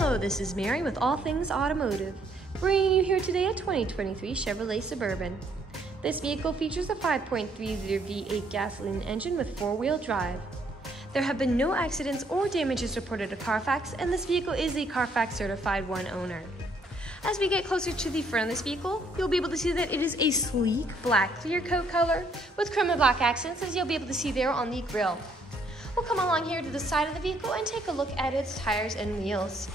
Hello, this is Mary with All Things Automotive, bringing you here today a 2023 Chevrolet Suburban. This vehicle features a 5.3-liter V8 gasoline engine with four-wheel drive. There have been no accidents or damages reported to CARFAX, and this vehicle is a CARFAX certified one owner. As we get closer to the front of this vehicle, you'll be able to see that it is a sleek black clear coat color with chrome and black accents, as you'll be able to see there on the grille. We'll come along here to the side of the vehicle and take a look at its tires and wheels.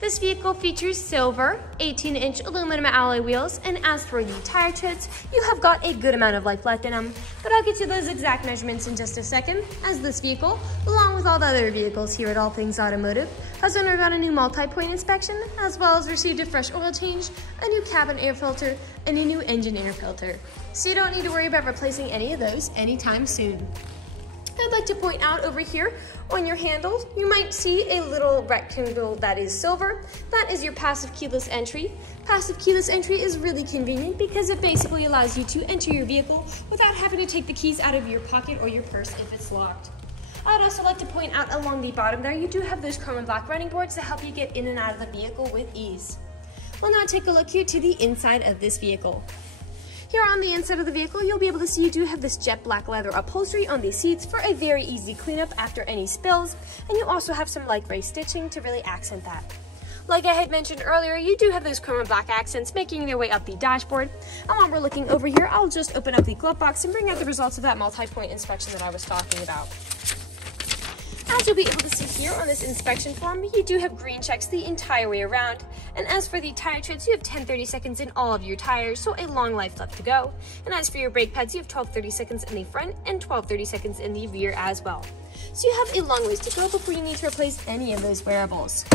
This vehicle features silver 18-inch aluminum alloy wheels, and as for the tire treads, you have got a good amount of life left in them, but I'll get you those exact measurements in just a second, as this vehicle, along with all the other vehicles here at All Things Automotive, has undergone a new multi-point inspection, as well as received a fresh oil change, a new cabin air filter, and a new engine air filter. So you don't need to worry about replacing any of those anytime soon. I'd like to point out over here on your handle, you might see a little rectangle that is silver. That is your passive keyless entry. Passive keyless entry is really convenient because it basically allows you to enter your vehicle without having to take the keys out of your pocket or your purse if it's locked. I'd also like to point out along the bottom there, you do have those chrome and black running boards to help you get in and out of the vehicle with ease. We'll now take a look here to the inside of this vehicle. Here on the inside of the vehicle, you'll be able to see you do have this jet black leather upholstery on the seats for a very easy cleanup after any spills, and you also have some light gray stitching to really accent that. Like I had mentioned earlier, you do have those chrome and black accents making their way up the dashboard, and while we're looking over here, I'll just open up the glove box and bring out the results of that multi-point inspection that I was talking about. As you'll be able to see here on this inspection form, you do have green checks the entire way around. And as for the tire treads, you have 10-30 seconds in all of your tires, so a long life left to go. And as for your brake pads, you have 12-30 seconds in the front and 12-30 seconds in the rear as well. So you have a long ways to go before you need to replace any of those wearables.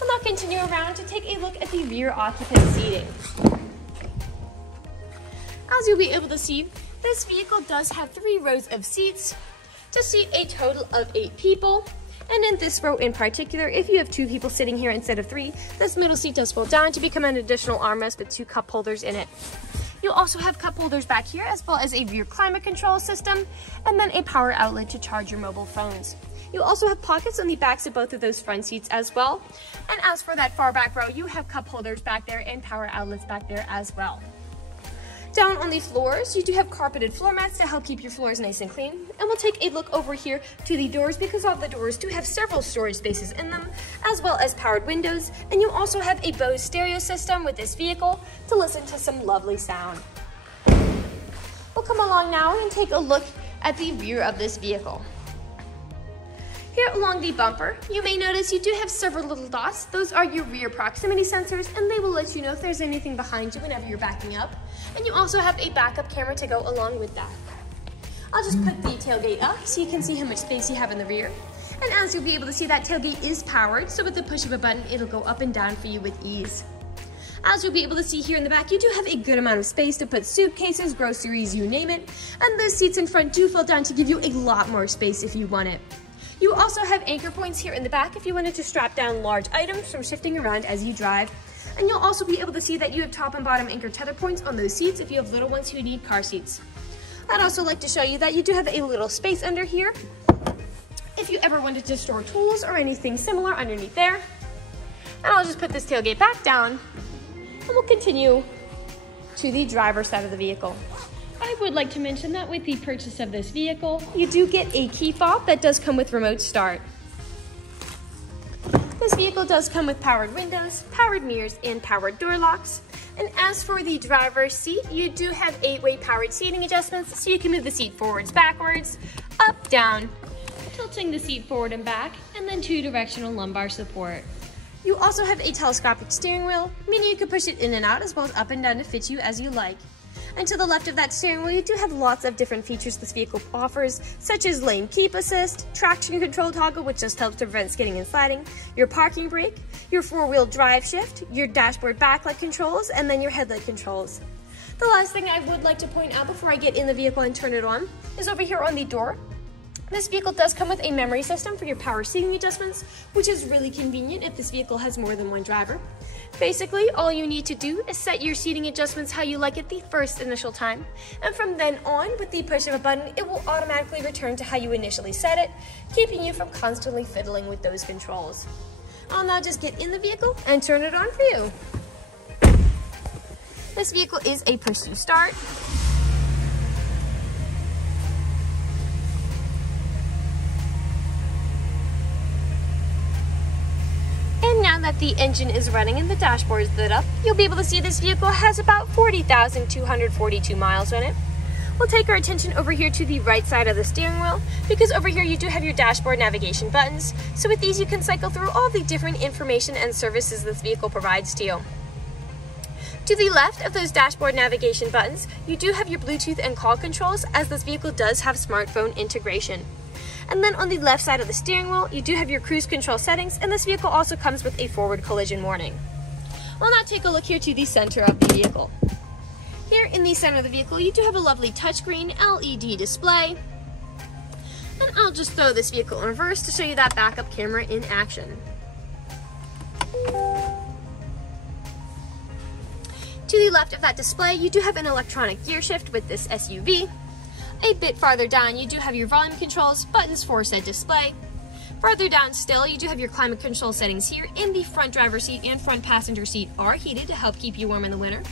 We'll now continue around to take a look at the rear occupant seating. As you'll be able to see, this vehicle does have 3 rows of seats to seat a total of 8 people. And in this row in particular, if you have 2 people sitting here instead of 3, this middle seat does fold down to become an additional armrest with 2 cup holders in it. You'll also have cup holders back here, as well as a rear climate control system, and then a power outlet to charge your mobile phones. You'll also have pockets on the backs of both of those front seats as well. And as for that far back row, you have cup holders back there and power outlets back there as well. Down on the floors, you do have carpeted floor mats to help keep your floors nice and clean. And we'll take a look over here to the doors, because all the doors do have several storage spaces in them, as well as powered windows. And you also have a BOSE stereo system with this vehicle to listen to some lovely sound. We'll come along now and take a look at the rear of this vehicle. Here along the bumper, you may notice you do have several little dots. Those are your rear proximity sensors, and they will let you know if there's anything behind you whenever you're backing up. And you also have a backup camera to go along with that. I'll just put the tailgate up so you can see how much space you have in the rear. And as you'll be able to see, that tailgate is powered, so with the push of a button, it'll go up and down for you with ease. As you'll be able to see here in the back, you do have a good amount of space to put suitcases, groceries, you name it. And those seats in front do fold down to give you a lot more space if you want it. You also have anchor points here in the back if you wanted to strap down large items from shifting around as you drive. And you'll also be able to see that you have top and bottom anchor tether points on those seats if you have little ones who need car seats. I'd also like to show you that you do have a little space under here if you ever wanted to store tools or anything similar underneath there. And I'll just put this tailgate back down, and we'll continue to the driver's side of the vehicle. I would like to mention that with the purchase of this vehicle, you do get a key fob that does come with remote start. This vehicle does come with powered windows, powered mirrors, and powered door locks. And as for the driver's seat, you do have 8-way powered seating adjustments, so you can move the seat forwards, backwards, up, down, tilting the seat forward and back, and then 2-directional lumbar support. You also have a telescopic steering wheel, meaning you can push it in and out as well as up and down to fit you as you like. And to the left of that steering wheel, you do have lots of different features this vehicle offers, such as lane keep assist, traction control toggle, which just helps to prevent skidding and sliding, your parking brake, your 4-wheel drive shift, your dashboard backlight controls, and then your headlight controls. The last thing I would like to point out before I get in the vehicle and turn it on is over here on the door. This vehicle does come with a memory system for your power seating adjustments, which is really convenient if this vehicle has more than one driver. Basically, all you need to do is set your seating adjustments how you like it the first initial time, and from then on, with the push of a button, it will automatically return to how you initially set it, keeping you from constantly fiddling with those controls. I'll now just get in the vehicle and turn it on for you. This vehicle is a push to start. And now that the engine is running and the dashboard is lit up, you'll be able to see this vehicle has about 40,242 miles on it. We'll take our attention over here to the right side of the steering wheel, because over here you do have your dashboard navigation buttons. So with these you can cycle through all the different information and services this vehicle provides to you. To the left of those dashboard navigation buttons, you do have your Bluetooth and call controls, as this vehicle does have smartphone integration. And then on the left side of the steering wheel, you do have your cruise control settings, and this vehicle also comes with a forward collision warning. We'll now take a look here to the center of the vehicle. Here in the center of the vehicle, you do have a lovely touchscreen LED display. And I'll just throw this vehicle in reverse to show you that backup camera in action. To the left of that display, you do have an electronic gear shift with this SUV. A bit farther down, you do have your volume controls, buttons for said display. Farther down still, you do have your climate control settings here, and the front driver's seat and front passenger seat are heated to help keep you warm in the winter.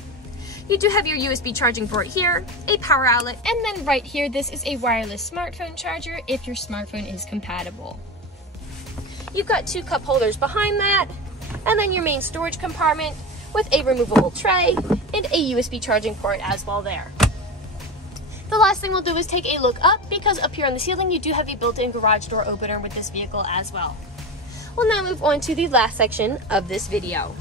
You do have your USB charging port here, a power outlet, and then right here, this is a wireless smartphone charger if your smartphone is compatible. You've got two cup holders behind that, and then your main storage compartment with a removable tray and a USB charging port as well there. The last thing we'll do is take a look up, because up here on the ceiling you do have a built-in garage door opener with this vehicle as well. We'll now move on to the last section of this video.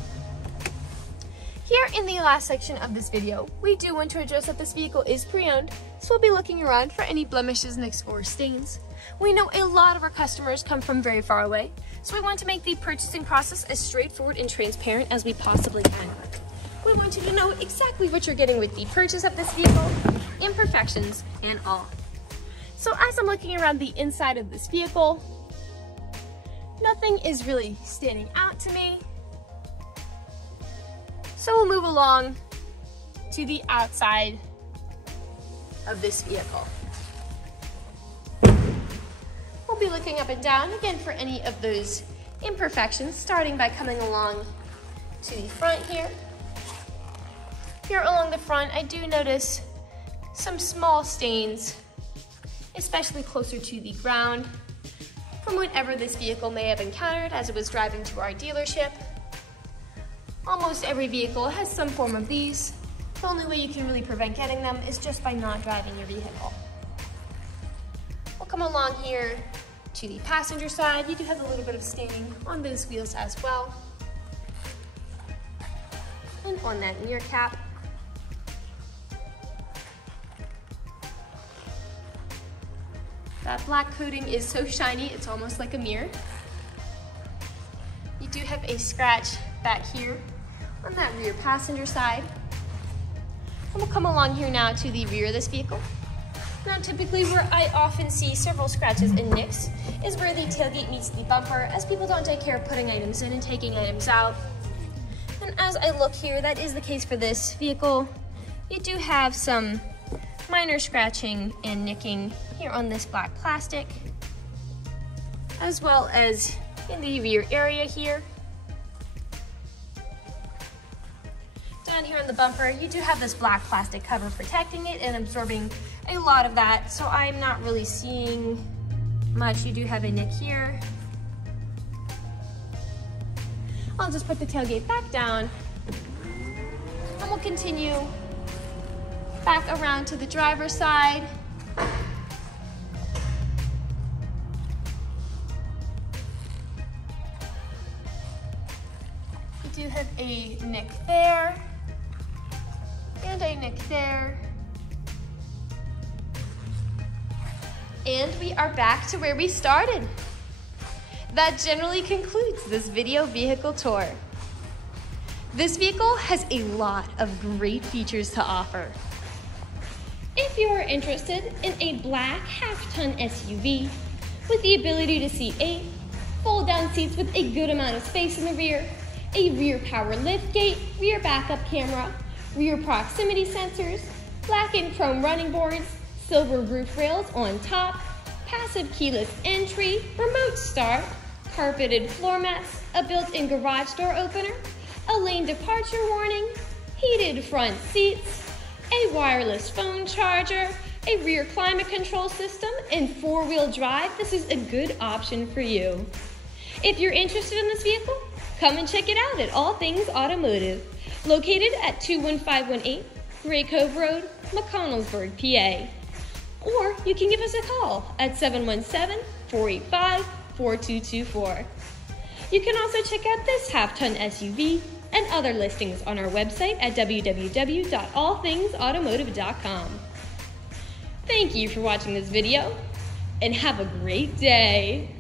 Here in the last section of this video, we do want to address that this vehicle is pre-owned, so we'll be looking around for any blemishes, nicks, or stains. We know a lot of our customers come from very far away, so we want to make the purchasing process as straightforward and transparent as we possibly can. We want you to know exactly what you're getting with the purchase of this vehicle, imperfections and all. So as I'm looking around the inside of this vehicle, nothing is really standing out to me. So we'll move along to the outside of this vehicle. We'll be looking up and down again for any of those imperfections, starting by coming along to the front here. Here along the front, I do notice some small stains, especially closer to the ground, from whatever this vehicle may have encountered as it was driving to our dealership. Almost every vehicle has some form of these. The only way you can really prevent getting them is just by not driving your vehicle. We'll come along here to the passenger side. You do have a little bit of staining on those wheels as well, and on that mirror cap. That black coating is so shiny, it's almost like a mirror. You do have a scratch back here on that rear passenger side. And we'll come along here now to the rear of this vehicle. Now typically where I often see several scratches and nicks is where the tailgate meets the bumper, as people don't take care of putting items in and taking items out. And as I look here, that is the case for this vehicle. You do have some minor scratching and nicking here on this black plastic, as well as in the rear area here. Down here on the bumper, you do have this black plastic cover protecting it and absorbing a lot of that, so I'm not really seeing much. You do have a nick here. I'll just put the tailgate back down, and we'll continue back around to the driver's side. You do have a nick there, and a nick there. And we are back to where we started. That generally concludes this video vehicle tour. This vehicle has a lot of great features to offer. If you are interested in a black half-ton SUV with the ability to seat 8, fold-down seats with a good amount of space in the rear, a rear power liftgate, rear backup camera, rear proximity sensors, black and chrome running boards, silver roof rails on top, passive keyless entry, remote start, carpeted floor mats, a built-in garage door opener, a lane departure warning, heated front seats, a wireless phone charger, a rear climate control system, and four-wheel drive, this is a good option for you. If you're interested in this vehicle, come and check it out at All Things Automotive, located at 21518 Gray Cove Road, McConnellsburg, PA. Or you can give us a call at 717-485-4224. You can also check out this half-ton SUV and other listings on our website at www.allthingsautomotive.com. Thank you for watching this video, and have a great day.